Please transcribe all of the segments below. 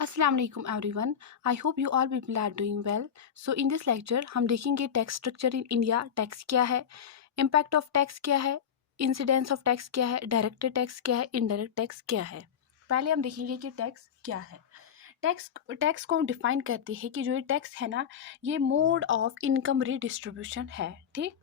अस्सलाम वालेकुम everyone. I hope you all people are doing well. So in this lecture हम देखेंगे tax structure in India, tax क्या है, इम्पैक्ट ऑफ टैक्स क्या है, इंसिडेंस ऑफ टैक्स क्या है, डायरेक्ट टैक्स क्या है, इनडायरेक्ट टैक्स क्या है। पहले हम देखेंगे कि टैक्स क्या है। टैक्स टैक्स को हम डिफाइन करते हैं कि जो ये टैक्स है ना, ये मोड ऑफ इनकम रीडिस्ट्रीब्यूशन है। ठीक,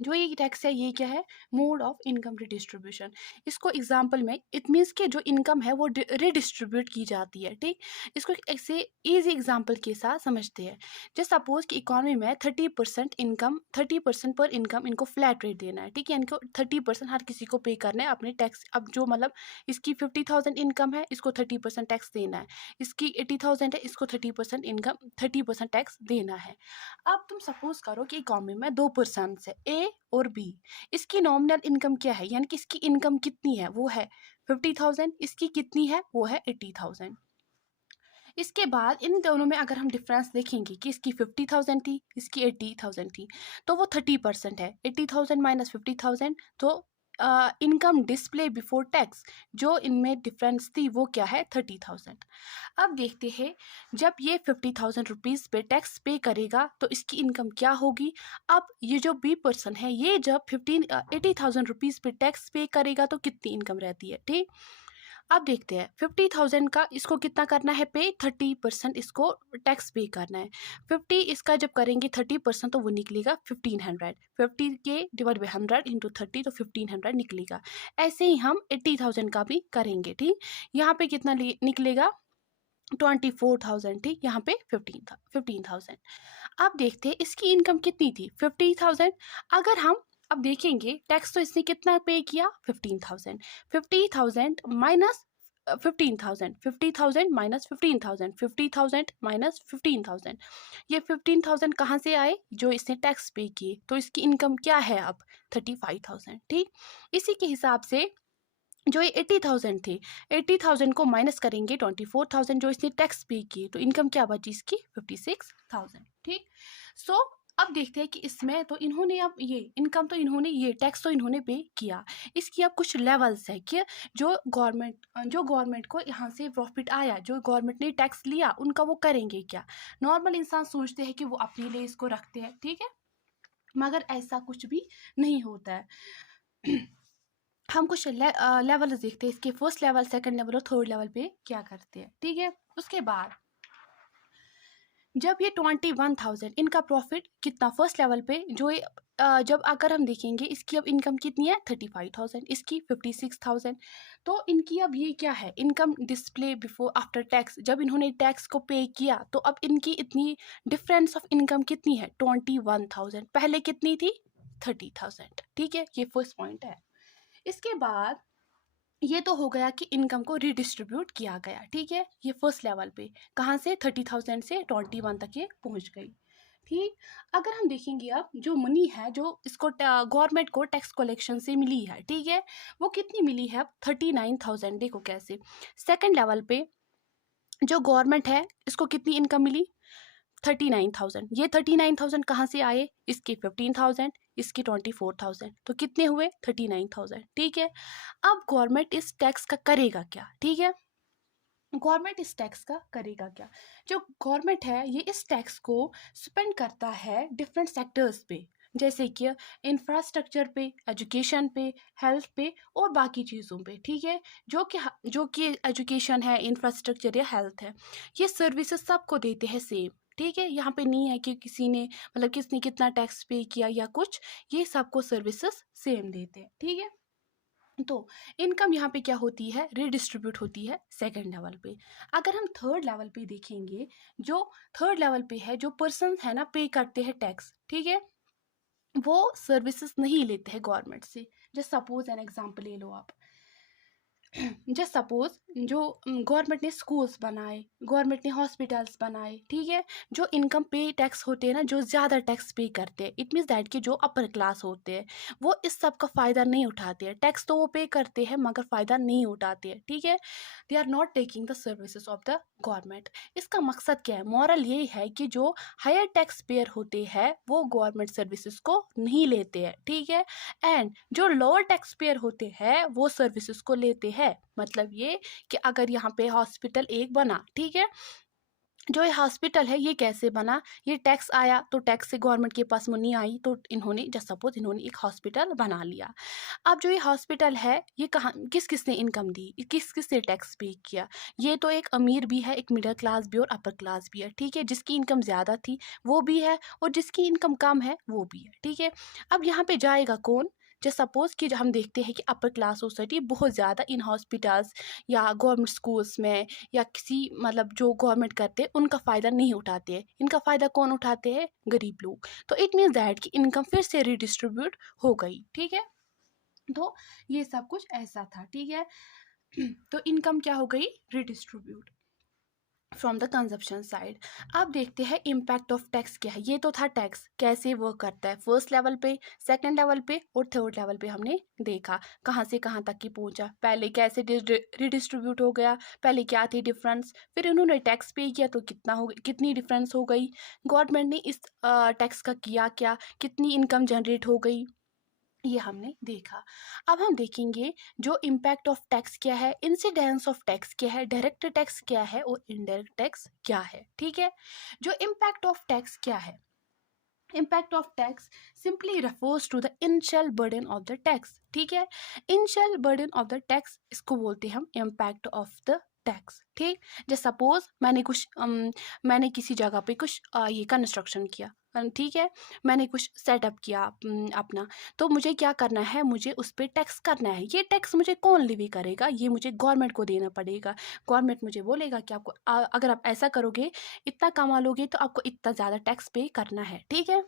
जो ये टैक्स है ये क्या है, मोड ऑफ इनकम रिडिस्ट्रीब्यूशन। इसको एग्जांपल में इट मीन्स कि जो इनकम है वो रिडिस्ट्रीब्यूट की जाती है। ठीक, इसको एक ऐसे इजी एग्जांपल के साथ समझते हैं। जैसे सपोज कि इकोनॉमी में 30% इनकम, 30% पर इनकम इनको फ्लैट रेट देना है। ठीक है, इनको 30% हर किसी को पे करना है अपने टैक्स। अब जो मतलब इसकी 50,000 इनकम है, इसको 30% टैक्स देना है। इसकी 80,000 है, इसको 30% इनकम, 30% टैक्स देना है। अब तुम सपोज करो कि इकोनॉमी में दो पर्सन है, ए और बी। इसकी नॉमिनल इनकम क्या है, यानी कि इसकी इनकम कितनी है, वो है 50,000। इसकी कितनी है, वो है 80,000। इसके बाद इन दोनों में अगर हम डिफरेंस देखेंगे कि इसकी 50,000 थी, इसकी 80,000 थी, तो वो 30% है। 80,000 माइनस 50,000, तो इनकम डिस्प्ले बिफोर टैक्स जो इनमें डिफरेंस थी वो क्या है, 30,000। अब देखते हैं, जब ये 50,000 रुपीज़ पे टैक्स पे करेगा तो इसकी इनकम क्या होगी। अब ये जो बी पर्सन है, ये जब 80,000 रुपीज़ पे टैक्स पे करेगा तो कितनी इनकम रहती है। ठीक, अब देखते हैं 50,000 का इसको कितना करना है पे, 30% इसको टैक्स पे करना है। 50 इसका जब करेंगे 30% तो वो निकलेगा 1500। 50 के डिवाइड बाई 100 इंटू 30 तो 1500 निकलेगा। ऐसे ही हम 80,000 का भी करेंगे। ठीक, यहाँ पे कितना निकलेगा, 24,000। ठीक, यहाँ पे 15,000। अब देखते हैं इसकी इनकम कितनी थी, 50,000। अगर हम अब देखेंगे टैक्स तो इसने कितना पे किया, 15,000। 50,000 माइनस 15,000, 50,000 माइनस 15,000, 50,000 माइनस 15,000। ये 15,000 कहाँ से आए, जो इसने टैक्स पे किए, तो इसकी इनकम क्या है अब, 35,000। ठीक, इसी के हिसाब से जो ये 80,000 थे, 80,000 को माइनस करेंगे 24,000 जो इसने टैक्स पे किए, तो इनकम क्या बची इसकी, 56,000। ठीक, सो अब देखते हैं कि इसमें तो इन्होंने अब ये इनकम तो इन्होंने ये टैक्स तो इन्होंने पे किया। इसकी अब कुछ लेवल्स है कि जो गवर्नमेंट को यहाँ से प्रॉफिट आया, जो गवर्नमेंट ने टैक्स लिया, उनका वो करेंगे क्या। नॉर्मल इंसान सोचते हैं कि वो अपने लिए इसको रखते हैं। ठीक है, मगर ऐसा कुछ भी नहीं होता है। हम कुछ लेवल देखते हैं इसके, फर्स्ट लेवल, सेकंड लेवल और थर्ड लेवल पे क्या करते हैं। ठीक है, उसके बाद जब ये 21,000 इनका प्रॉफिट कितना फर्स्ट लेवल पे, जो ये जब अगर हम देखेंगे इसकी अब इनकम कितनी है, 35,000, इसकी 56,000। तो इनकी अब ये क्या है, income display before after tax. जब इन्होंने टैक्स को पे किया तो अब इनकी इतनी डिफरेंस ऑफ इनकम कितनी है, 21,000। पहले कितनी थी, 30,000। ठीक है, ये फर्स्ट पॉइंट है। इसके बाद ये तो हो गया कि इनकम को रिडिस्ट्रीब्यूट किया गया। ठीक है, ये फर्स्ट लेवल पे कहाँ से 30,000 से 21 तक ये पहुंच गई। ठीक, अगर हम देखेंगे अब जो मनी है जो इसको गवर्नमेंट को टैक्स कलेक्शन से मिली है, ठीक है, वो कितनी मिली है अब, 39,000। देखो कैसे, सेकंड लेवल पे जो गवर्नमेंट है इसको कितनी इनकम मिली, 39,000। ये 39,000 कहाँ से आए, इसके 15,000, इसके 24,000, तो कितने हुए, 39,000। ठीक है, अब गवर्नमेंट इस टैक्स का करेगा क्या। ठीक है, गवर्नमेंट इस टैक्स का करेगा क्या, जो गवर्नमेंट है ये इस टैक्स को स्पेंड करता है डिफरेंट सेक्टर्स पे, जैसे कि इंफ्रास्ट्रक्चर पे, एजुकेशन पे, हेल्थ पे और बाकी चीज़ों पे। ठीक है, जो कि एजुकेशन है, इंफ्रास्ट्रक्चर या हेल्थ है, ये सर्विसेज सबको देते हैं सेम। ठीक है, यहाँ पे नहीं है कि किसी ने मतलब किसने कितना टैक्स पे किया या कुछ, ये सबको सर्विसेज सेम देते हैं। ठीक है, तो इनकम यहाँ पे क्या होती है, रिडिस्ट्रीब्यूट होती है सेकंड लेवल पे। अगर हम थर्ड लेवल पे देखेंगे, जो थर्ड लेवल पे है, जो पर्सन है ना पे करते हैं टैक्स, ठीक है, वो सर्विसेज नहीं लेते हैं गवर्नमेंट से। जस्ट सपोज एन एग्जांपल ले लो आप। जस्ट सपोज जो गवर्नमेंट ने स्कूल्स बनाए, गवर्नमेंट ने हॉस्पिटल्स बनाए, ठीक है, जो इनकम पे टैक्स होते हैं ना, जो ज़्यादा टैक्स पे करते हैं, इट मीन्स दैट कि जो अपर क्लास होते हैं वो इस सब का फ़ायदा नहीं उठाते हैं। टैक्स तो वो पे करते हैं मगर फ़ायदा नहीं उठाते हैं। ठीक है, they are not taking the services of the government. इसका मकसद क्या है, मॉरल ये है कि जो हायर टैक्स पेयर होते हैं वो गवर्नमेंट सर्विसेज को नहीं लेते हैं। ठीक है, एंड जो लोअर टैक्स पेयर होते हैं वो सर्विसेज को लेते हैं। है, मतलब ये कि अगर यहाँ पे हॉस्पिटल एक बना, ठीक है, जो ये हॉस्पिटल है ये कैसे बना, ये टैक्स आया तो टैक्स से गवर्नमेंट के पास मनी आई तो इन्होंने जस्ट सपोज इन्होंने एक हॉस्पिटल बना लिया। अब जो ये हॉस्पिटल है ये कहाँ, किस किसने इनकम दी, किस किसने टैक्स पे किया, ये तो एक अमीर भी है, एक मिडिल क्लास भी और अपर क्लास भी है, ठीक है, जिसकी इनकम ज़्यादा थी वो भी है और जिसकी इनकम कम है वो भी है, ठीक है। अब यहाँ पे जाएगा कौन, जस्ट सपोज कि हम देखते हैं कि अपर क्लास सोसाइटी बहुत ज़्यादा इन हॉस्पिटल्स या गवर्नमेंट स्कूल्स में या किसी मतलब जो गवर्नमेंट करते हैं उनका फ़ायदा नहीं उठाते हैं, इनका फ़ायदा कौन उठाते हैं, गरीब लोग। तो इट मीन्स दैट कि इनकम फिर से रिडिस्ट्रीब्यूट हो गई, ठीक है। तो ये सब कुछ ऐसा था, ठीक है। तो इनकम क्या हो गई, redistribute from the consumption side. अब देखते हैं इम्पैक्ट ऑफ टैक्स क्या है। ये तो था टैक्स कैसे वर्क करता है, फर्स्ट लेवल पे, सेकंड लेवल पे और थर्ड लेवल पे हमने देखा कहाँ से कहाँ तक की पहुंचा, पहले कैसे रिडिस्ट्रीब्यूट हो गया, पहले क्या थी डिफरेंस, फिर उन्होंने टैक्स पे किया तो कितना हो गई, कितनी डिफरेंस हो गई, गवर्नमेंट ने इस टैक्स का किया क्या, कितनी इनकम जनरेट हो गई, ये हमने देखा। अब हम देखेंगे जो इम्पैक्ट ऑफ टैक्स क्या है, इंसिडेंस ऑफ टैक्स क्या है, डायरेक्ट टैक्स क्या है और इनडायरेक्ट टैक्स क्या है, ठीक है। जो इम्पैक्ट ऑफ टैक्स क्या है, impact of tax simply refers to the initial burden of the tax, ठीक है। Initial burden of the tax इसको बोलते हैं हम इम्पैक्ट ऑफ द टैक्स, ठीक। जैसे सपोज मैंने किसी जगह पे कुछ ये कंस्ट्रक्शन किया, ठीक है, मैंने कुछ सेटअप किया अपना, तो मुझे क्या करना है, मुझे उस पर टैक्स करना है। ये टैक्स मुझे कौन लिवी करेगा, ये मुझे गवर्नमेंट को देना पड़ेगा। गवर्नमेंट मुझे बोलेगा कि आपको अगर आप ऐसा करोगे, इतना कमा लोगे तो आपको इतना ज़्यादा टैक्स पे करना है, ठीक है।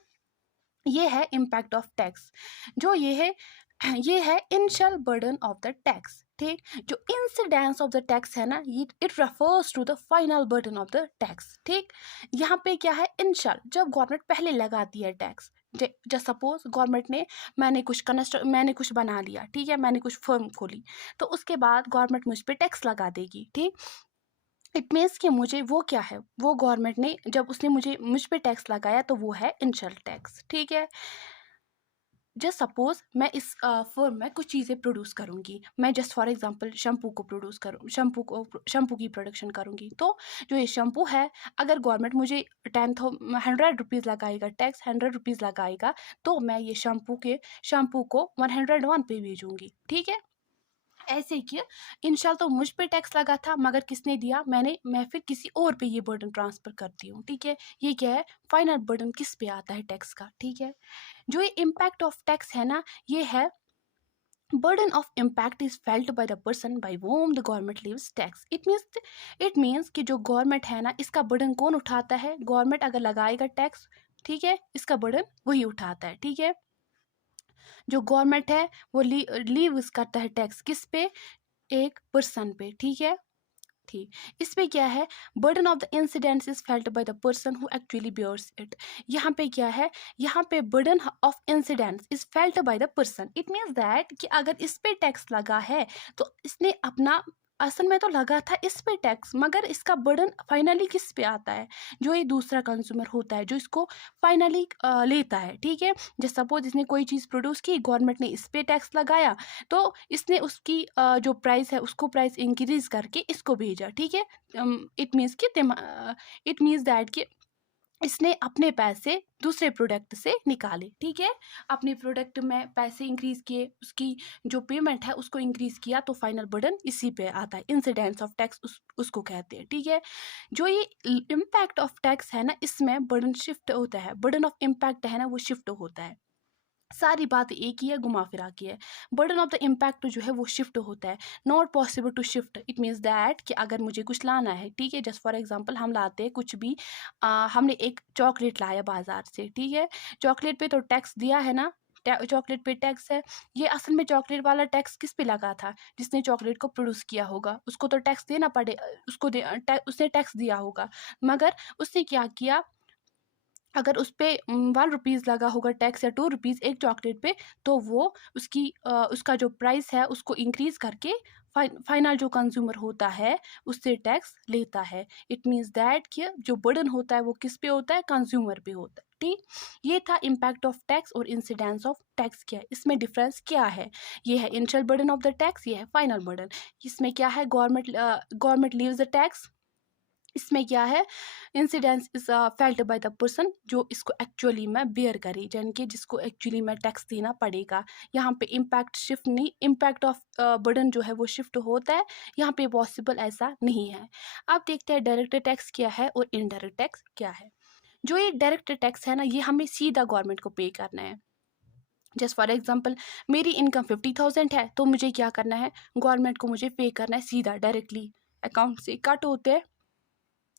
ये है इम्पैक्ट ऑफ टैक्स। जो ये है initial burden of the tax, ठीक। जो इंसिडेंस ऑफ द टैक्स है ना, it refers to the final burden of the tax, ठीक। यहाँ पे क्या है, इनिशियल, जब गवर्नमेंट पहले लगाती है टैक्स, जस्ट सपोज गवर्नमेंट ने, मैंने कुछ बना लिया, ठीक है, मैंने कुछ फर्म खोली, तो उसके बाद गवर्नमेंट मुझ पर टैक्स लगा देगी, ठीक। इट मीन्स कि मुझे वो क्या है, वो गवर्नमेंट ने जब उसने मुझ पे टैक्स लगाया तो वो है इनिशियल टैक्स, ठीक है। जस्ट सपोज मैं इस फर्म में कुछ चीज़ें प्रोड्यूस करूँगी, मैं जस्ट फॉर एग्जांपल शैम्पू की प्रोडक्शन करूँगी, तो जो ये शैम्पू है, अगर गवर्नमेंट मुझे 100 रुपीज़ लगाएगा टैक्स, 100 रुपीज़ लगाएगा, तो मैं ये शैम्पू को 101 पे बेचूंगी, ठीक है। ऐसे ही किया, इंशाल तो मुझ पे टैक्स लगा था, मगर किसने दिया, मैं फिर किसी और पे ये बर्डन ट्रांसफर करती हूँ, ठीक है। ये क्या है, फाइनल बर्डन किस पे आता है, टैक्स का, ठीक है। जो ये इम्पैक्ट ऑफ टैक्स है ना, ये है burden of impact is felt by the person by whom the government levies tax। it means कि जो गवर्नमेंट है ना, इसका बर्डन कौन उठाता है, गवर्नमेंट अगर लगाएगा टैक्स, ठीक है, इसका बर्डन वही उठाता है, ठीक है। जो गवर्नमेंट है वो लीव करता है टैक्स किस पे, एक पर्सन पे, ठीक है, ठीक। इस पे क्या है, burden of the incidents is felt by the person who actually bears it. यहाँ पे क्या है, यहाँ पे burden of incidents is felt by the person. It means that कि अगर इस पे टैक्स लगा है तो इसने अपना, असल में तो लगा था इस पे टैक्स, मगर इसका बर्डन फाइनली किस पे आता है, जो ये दूसरा कंज्यूमर होता है जो इसको फाइनली लेता है, ठीक है। जैसे सपोज इसने कोई चीज़ प्रोड्यूस की, गवर्नमेंट ने इस पे टैक्स लगाया, तो इसने उसकी जो प्राइस है उसको प्राइस इंक्रीज करके इसको भेजा, ठीक है। इट मीन्स दैट कि इसने अपने पैसे दूसरे प्रोडक्ट से निकाले, ठीक है। अपने प्रोडक्ट में पैसे इंक्रीज किए, उसकी जो पेमेंट है उसको इंक्रीज किया, तो फाइनल बर्डन इसी पे आता है, इंसिडेंस ऑफ टैक्स उसको कहते हैं, ठीक है। जो ये इम्पैक्ट ऑफ टैक्स है ना, इसमें बर्डन शिफ्ट होता है, बर्डन ऑफ इम्पैक्ट है ना वो शिफ्ट होता है। सारी बात एक ही है, घुमा फिरा के है। बर्डन ऑफ द इम्पैक्ट जो है वो शिफ्ट होता है, not possible to shift. It means that कि अगर मुझे कुछ लाना है, ठीक है, जस्ट फॉर एग्जांपल हम लाते हैं कुछ भी, हमने एक चॉकलेट लाया बाजार से, ठीक है, चॉकलेट पे तो टैक्स दिया है ना, चॉकलेट पे टैक्स है। ये असल में चॉकलेट वाला टैक्स किस पे लगा था, जिसने चॉकलेट को प्रोड्यूस किया होगा, उसको तो टैक्स देना पड़े, उसने टैक्स दिया होगा, मगर उसने क्या किया, अगर उस पे 1 रुपीज़ लगा होगा टैक्स या 2 रुपीज़ एक चॉकलेट पे, तो वो उसका जो प्राइस है उसको इंक्रीज करके फाइनल जो कंज्यूमर होता है उससे टैक्स लेता है। इट मीन्स दैट कि जो बर्डन होता है वो किस पे होता है, कंज्यूमर पे होता है। ठीक, ये था इम्पैक्ट ऑफ टैक्स और इंसिडेंस ऑफ टैक्स क्या है, इसमें डिफरेंस क्या है। ये है initial burden of the tax, ये है फाइनल बर्डन। इसमें क्या है, गवर्नमेंट लीव्स द टैक्स। इसमें क्या है, incidence is felt by the person जो इसको एक्चुअली में बेयर करे, यानी कि जिसको एक्चुअली में टैक्स देना पड़ेगा। यहाँ पे इम्पैक्ट शिफ्ट नहीं, इम्पैक्ट ऑफ बर्डन जो है वो शिफ्ट होता है, यहाँ पे पॉसिबल ऐसा नहीं है। अब देखते हैं डायरेक्ट टैक्स क्या है और इनडायरेक्ट टैक्स क्या है। जो ये डायरेक्ट टैक्स है ना, ये हमें सीधा गवर्नमेंट को पे करना है। जस्ट फॉर एग्जाम्पल, मेरी इनकम 50,000 है, तो मुझे क्या करना है, गवर्नमेंट को मुझे पे करना है सीधा, डायरेक्टली अकाउंट से कट होते हैं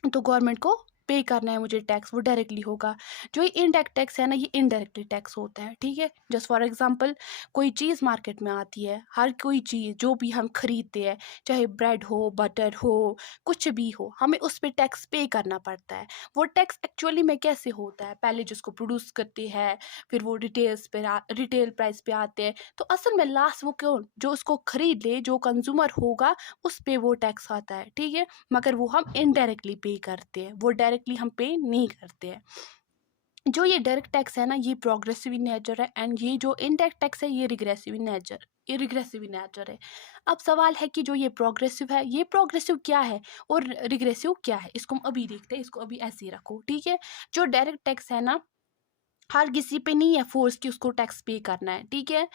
तो गवर्नमेंट को पे करना है मुझे टैक्स, वो डायरेक्टली होगा। जो ये इनडायरेक्ट टैक्स है ना, ये इनडायरेक्टली टैक्स होता है। ठीक है, जस्ट फॉर एग्जांपल, कोई चीज़ मार्केट में आती है, हर कोई चीज़ जो भी हम खरीदते हैं, चाहे ब्रेड हो, बटर हो, कुछ भी हो, हमें उस पर टैक्स पे करना पड़ता है। वो टैक्स एक्चुअली में कैसे होता है, पहले जिसको प्रोड्यूस करते हैं, फिर वो रिटेल प्राइस पे आते हैं, तो असल में लास्ट वो कौन, जो उसको खरीद ले, जो कंज्यूमर होगा, उस पे वो टैक्स आता है। ठीक है, मगर वो हम इनडायरेक्टली पे करते हैं, वो डायरेक्टली हम पे नहीं करते हैं। जो ये डायरेक्ट टैक्स है ना, ये प्रोग्रेसिव इन नेचर है, एंड ये जो इनडायरेक्ट टैक्स है ये रिग्रेसिव इन नेचर है। अब सवाल है कि जो ये प्रोग्रेसिव है, ये प्रोग्रेसिव क्या है और रिग्रेसिव क्या है, इसको हम अभी देखते हैं, इसको अभी ऐसे ही रखो। ठीक है, जो डायरेक्ट टैक्स है ना, हर किसी पे नहीं है फोर्स कि उसको टैक्स पे करना है। ठीक है,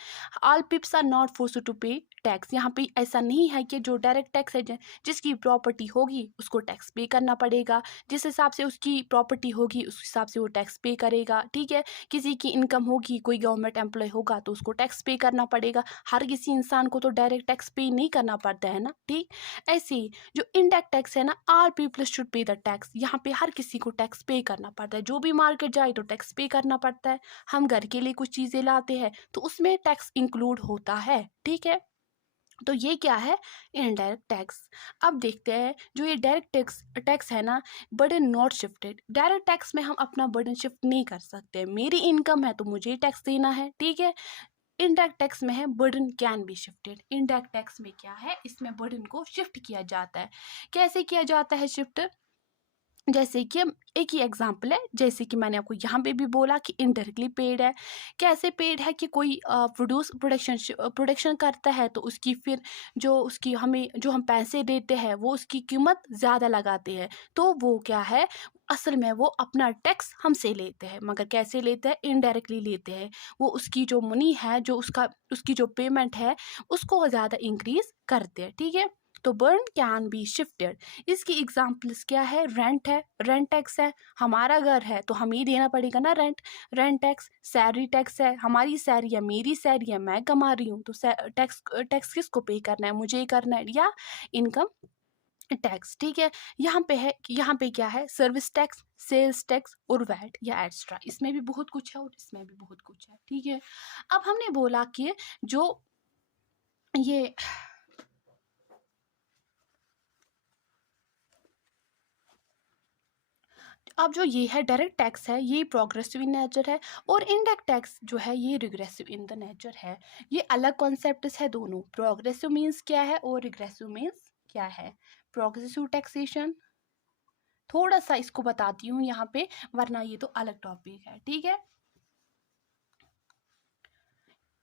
all peeps are not force to pay tax. यहाँ पे ऐसा नहीं है कि जो डायरेक्ट टैक्स है, जिसकी प्रॉपर्टी होगी उसको टैक्स पे करना पड़ेगा, जिस हिसाब से उसकी प्रॉपर्टी होगी उस हिसाब से वो टैक्स पे करेगा। ठीक है, किसी की इनकम होगी, कोई गवर्नमेंट एम्प्लॉय होगा तो उसको टैक्स पे करना पड़ेगा। हर किसी इंसान को तो डायरेक्ट टैक्स पे नहीं करना पड़ता है ना। ठीक, ऐसे ही जो इनडायरेक्ट टैक्स है ना, all people should pay the tax. यहाँ पे हर किसी को टैक्स पे करना पड़ता है, जो भी मार्केट जाए तो टैक्स पे करना पड़ता है। हम घर के लिए कुछ चीजें लाते हैं तो उसमें टैक्स इंक्लूड होता है। ठीक है, तो ये क्या है, इनडायरेक्ट टैक्स। अब देखते हैं जो ये डायरेक्ट टैक्स है ना, burden not shifted. Direct tax में हम अपना बर्डन शिफ्ट नहीं कर सकते, मेरी इनकम है तो मुझे टैक्स देना है। ठीक है, इनडायरेक्ट टैक्स में है burden can be shifted. Indirect tax में क्या है, इसमें बर्डन को शिफ्ट किया जाता है। कैसे किया जाता है शिफ्ट, जैसे कि एक ही एग्जांपल है, जैसे कि मैंने आपको यहाँ पे भी बोला कि इनडायरेक्टली पेड है। कैसे पेड है कि कोई प्रोडक्शन करता है तो उसकी फिर जो उसकी हमें जो हम पैसे देते हैं वो उसकी कीमत ज़्यादा लगाते हैं, तो वो क्या है, असल में वो अपना टैक्स हमसे लेते हैं, मगर कैसे लेते हैं, इनडायरेक्टली लेते हैं। वो उसकी जो मनी है, जो उसकी जो पेमेंट है, उसको ज़्यादा इंक्रीज करते हैं। ठीक है, तो बर्न कैन बी शिफ्टेड। इसकी एग्जाम्पल्स क्या है, रेंट है, रेंट टैक्स है, हमारा घर है तो हमें ही देना पड़ेगा ना rent, rent tax. Salary tax है, हमारी सैलरी है, मेरी सैलरी है, मैं कमा रही हूँ, तो टैक्स किसको पे करना है, मुझे ही करना है, या इनकम टैक्स। ठीक है, यहाँ पे क्या है, सर्विस टैक्स, सेल्स टैक्स और वैट या एक्स्ट्रा। इसमें भी बहुत कुछ है और इसमें भी बहुत कुछ है। ठीक है, अब हमने बोला कि जो ये अब जो ये है डायरेक्ट टैक्स है, ये प्रोग्रेसिव इन नेचर है, और इनडायरेक्ट टैक्स जो है ये रिग्रेसिव इन द नेचर है। ये अलग कॉन्सेप्ट्स है दोनों। प्रोग्रेसिव मीन्स क्या है और रिग्रेसिव मीन्स क्या है। प्रोग्रेसिव टैक्सेशन, थोड़ा सा इसको बताती हूँ यहाँ पे, वरना ये तो अलग टॉपिक है। ठीक है,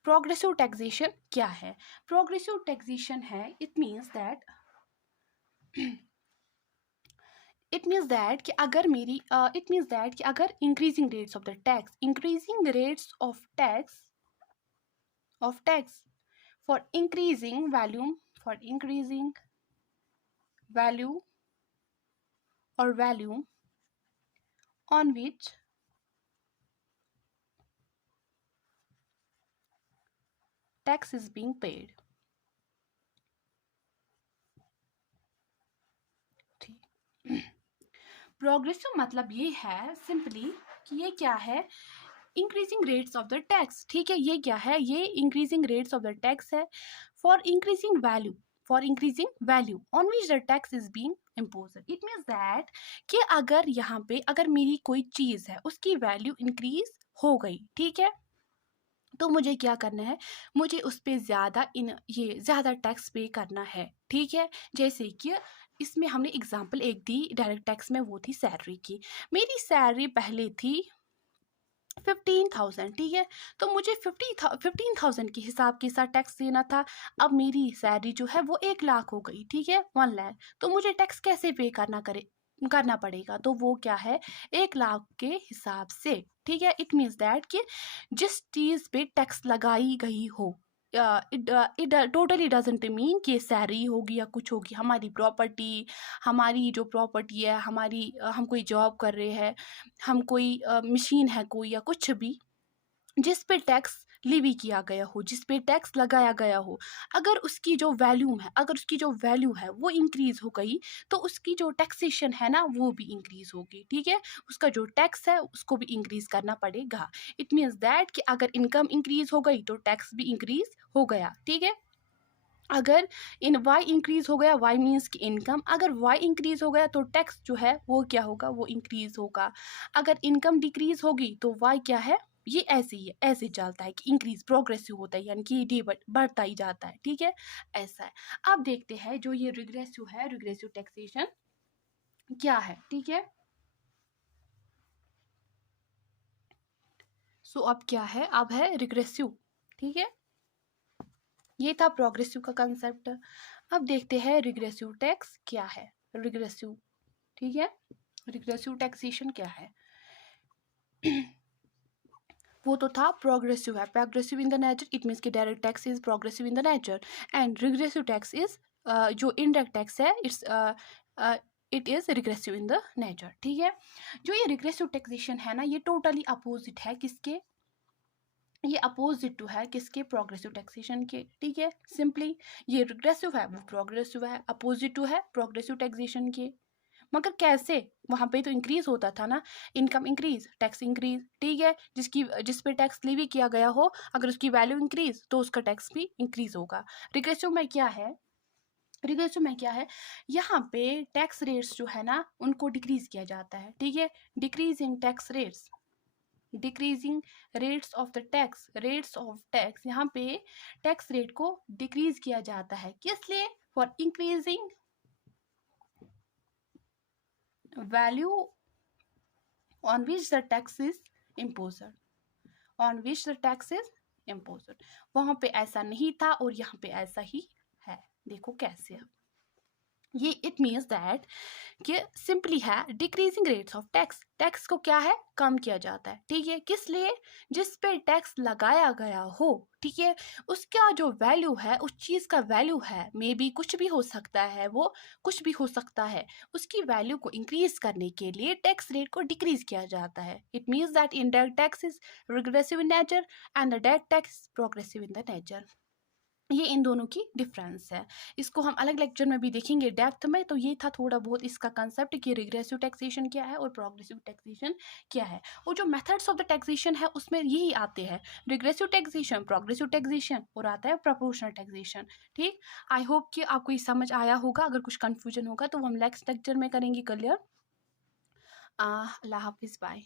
प्रोग्रेसिव टैक्सेशन क्या है, प्रोग्रेसिव टैक्सेशन है, इट मीन्स दैट कि अगर मेरी increasing rates of the tax, increasing rates of tax for increasing value or value on which tax is being paid। Progressive मतलब ये है सिंपली कि ये क्या है, increasing rates of the tax. ठीक है, ये क्या है, ये increasing rates of the tax है for increasing value on which the tax is being imposed. It means that कि अगर यहाँ पे अगर मेरी कोई चीज़ है उसकी वैल्यू इंक्रीज हो गई, ठीक है, तो मुझे क्या करना है, मुझे उस पे ज़्यादा टैक्स पे करना है, ठीक है। जैसे कि इसमें हमने एग्जांपल एक दी डायरेक्ट टैक्स में, वो थी सैलरी की। मेरी सैलरी पहले थी 15,000, ठीक है। तो मुझे 15,000 के हिसाब के साथ टैक्स देना था। अब मेरी सैलरी जो है वो 1 लाख हो गई, ठीक है, 1 लाख। तो मुझे टैक्स कैसे पे करना पड़ेगा, तो वो क्या है, 1 लाख के हिसाब से, ठीक है। इट मीन्स दैट कि जिस चीज़ पे टैक्स लगाई गई हो, इट टोटली डजेंट मीन कि सैलरी होगी या कुछ होगी, हमारी प्रॉपर्टी, हमारी जो प्रॉपर्टी है, हम कोई जॉब कर रहे हैं, हम कोई मशीन है कोई या कुछ भी, जिस पे टैक्स लिवी किया गया हो, जिस पे टैक्स लगाया गया हो, अगर उसकी जो वैल्यू है वो इंक्रीज हो गई, तो उसकी जो टैक्सेशन है ना वो भी इंक्रीज होगी, ठीक है। उसका जो टैक्स है उसको भी इंक्रीज करना पड़ेगा। इट मीन्स दैट कि अगर इनकम इंक्रीज हो गई तो टैक्स भी इंक्रीज हो गया, ठीक है। अगर इन वाई इंक्रीज हो गया, वाई मीन्स की इनकम, अगर वाई इंक्रीज हो गया तो टैक्स जो है वो क्या होगा, वो इंक्रीज होगा। अगर इनकम डिक्रीज होगी तो वाई क्या है, ये ऐसे ही है, ऐसे चलता है कि इंक्रीज प्रोग्रेसिव होता है, यानी कि ये बढ़ता ही जाता है, ठीक है, ऐसा है। अब देखते हैं जो ये रिग्रेसिव है, रिग्रेसिव टैक्सेशन क्या है, ठीक है। सो अब क्या है, अब है रिग्रेसिव, ठीक है। ये था प्रोग्रेसिव का कंसेप्ट। अब देखते हैं रिग्रेसिव टैक्स क्या है, रिग्रेसिव, ठीक है। रिग्रेसिव टैक्सेशन क्या है वो तो था प्रोग्रेसिव है, progressive in the nature, it means कि direct tax is progressive in the nature, and regressive tax is जो इनडायरेक्ट टैक्स है, it is regressive in the nature, ठीक है। जो ये रिग्रेसिव टैक्सेशन है ना, ये टोटली अपोजिट है किसके, ये अपोजिट टू है किसके, प्रोग्रेसिव टैक्सेशन के, ठीक है। सिंपली ये रिग्रेसिव है, वो प्रोग्रेसिव है, अपोजिट टू है प्रोग्रेसिव टैक्सेशन के। मगर कैसे, वहां पे तो इंक्रीज होता था ना, इनकम इंक्रीज, टैक्स इंक्रीज, ठीक है। जिस पे टैक्स लेवी किया गया हो, अगर उसकी वैल्यू इंक्रीज तो उसका टैक्स भी इंक्रीज होगा। रिग्रेसिव में क्या है, रिग्रेसिव में क्या है, यहाँ पे टैक्स रेट्स जो है ना उनको डिक्रीज किया जाता है, ठीक है। Decrease in tax rates, decreasing rates of tax, यहाँ पे टैक्स रेट को डिक्रीज किया जाता है, किस लिए, for increasing value on which the tax is imposed, on which the tax is imposed। वहां पे ऐसा नहीं था और यहाँ पे ऐसा ही है, देखो कैसे। ये इट मीन्स दैट कि सिंपली है decreasing rates of tax, tax को क्या है, कम किया जाता है, ठीक है। किस लिए, जिस पे टैक्स लगाया गया हो, ठीक है, उसका जो वैल्यू है, उस चीज का वैल्यू है, मे बी कुछ भी हो सकता है, वो कुछ भी हो सकता है, उसकी वैल्यू को इंक्रीज करने के लिए टैक्स रेट को डिक्रीज किया जाता है। It means that indirect tax is regressive in nature and the direct tax progressive in the nature. ये इन दोनों की डिफरेंस है। इसको हम अलग लेक्चर में भी देखेंगे डेप्थ में। तो ये था थोड़ा बहुत इसका कंसेप्ट कि रिग्रेसिव टैक्सेशन क्या है और प्रोग्रेसिव टैक्सेशन क्या है, और जो मेथड्स ऑफ द टैक्सेशन है उसमें यही आते हैं, रिग्रेसिव टैक्सेशन, प्रोग्रेसिव टैक्सेशन और आता है प्रोपोर्शनल टैक्सेशन, ठीक। आई होप कि आपको ये समझ आया होगा। अगर कुछ कन्फ्यूजन होगा तो हम नेक्स्ट लेक्चर में करेंगे क्लियर। अल्लाह हाफिज़, बाय।